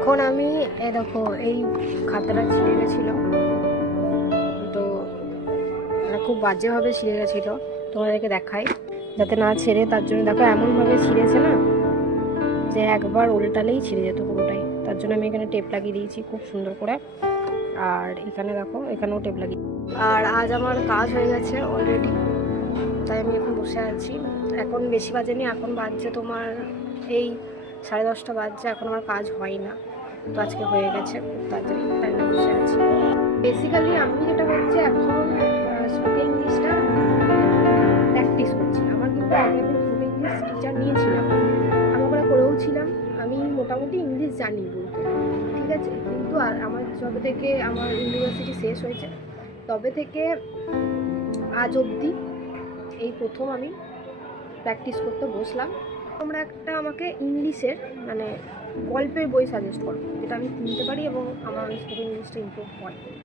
এখন আমি দেখো এই খাতাটা ছিঁড়ে গেছিলো, তো খুব বাজেভাবে ছিঁড়ে গেছিলো। তোমাদেরকে দেখাই যাতে না ছেড়ে, তার জন্য দেখো এমনভাবে ছিঁড়েছে না যে একবার উল্টালেই ছিঁড়ে যেত পুরোটাই। তার জন্য আমি এখানে টেপ লাগিয়ে দিয়েছি খুব সুন্দর করে। আর এখানে দেখো এখানেও টেপ লাগিয়ে। আর আজ আমার কাজ হয়ে গেছে অলরেডি, তাই আমি এখন বসে আছি। এখন বেশি বাজেনি, এখন বাজছে তোমার এই 10:30 বাজছে, এখন আমার কাজ হয় না। তো আজকে হয়ে গেছে খুব তাড়াতাড়ি, তাই আমি বসে আছি। বেসিক্যালি আমি যেটা করছি এখন স্পোকেন ইংলিশটা প্র্যাকটিস করছি। আমার কিন্তু আগে আমি স্পোকেন ইংলিশ টিচার নিয়েছিলাম, আমি ওখানে করেও ছিলাম। আমি মোটামুটি ইংলিশ জানি বলতে, ঠিক আছে। কিন্তু আমার যবে থেকে আমার ইউনিভার্সিটি শেষ হয়েছে তবে থেকে আজ অবধি এই প্রথম আমি প্র্যাকটিস করতে বসলাম। তোমরা একটা আমাকে ইংলিশের মানে গল্পের বই সাজেস্ট করো যেটা আমি কিনতে পারি এবং আমার স্পোকেন ইংলিশটা ইমপ্রুভ হয়।